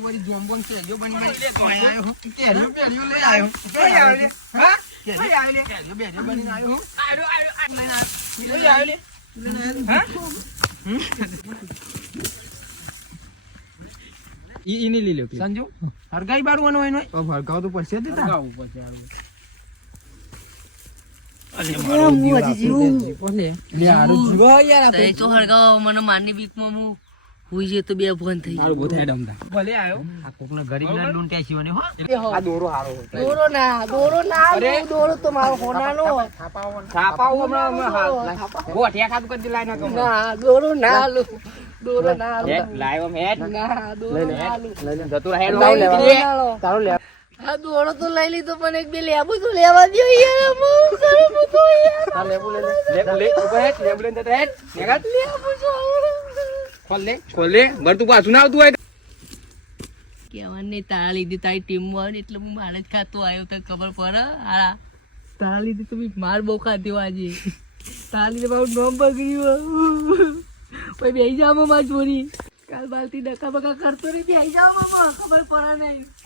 વળી જોમ્બોન કેજો બની આવ્યો હું કેજો બેજો લઈ આવ્યો કઈ આવ્યો લે હા કઈ આવ્યો લે કેજો બેજો બની આવ્યો હું આવ્યો લઈને આવ્યો લે હા ઈ લઈ લ્યો સંજુ હરગાઈ બાડવાનો એનો હરગાવ તો પડશે જ હરગાવ પડશે મને મારની બીકમાં હું હુઈ જે તો બે ફોન થઈ ગયો ભલે આવ્યો આ કોકનો ગરીબ ના લૂંટ્યા છે મને હો આ દોરો હારો દોરો તો મારો હોનાનો છાપાઓ હમણાં ગોઠિયા ખાતું કરી લાઈ ના ના દોરો ના લો દોરો ના લો લાયો મેટ ના દોરો ના લો જતું રહે તારો લે હા દોરો તો લઈ લીધો પણ એક બે લેબુ તો લેવા દો યાર હું શરમ તો યાર આ લેબુ લે ઉપર હેટ લેબુ લે તો હેટ નેગા લેબુ જો ખોલ લે બર તું પાછું ના આવતું હોય કેવા નહીં તારા લીધી તારી ટીમ માં એટલે હું મારે જ ખાતો આવ્યો તો ખબર પડે આ તારા લીધી તો બી માર બહુ ખાતી આજે તારા લીધે મારું નોમ બગડ્યું પછી બેસી જાવ મારી છોરી કાલ બાલથી ડકા બકા કરતો નહીં બેસી જાવ મામા ખબર પડે નહીં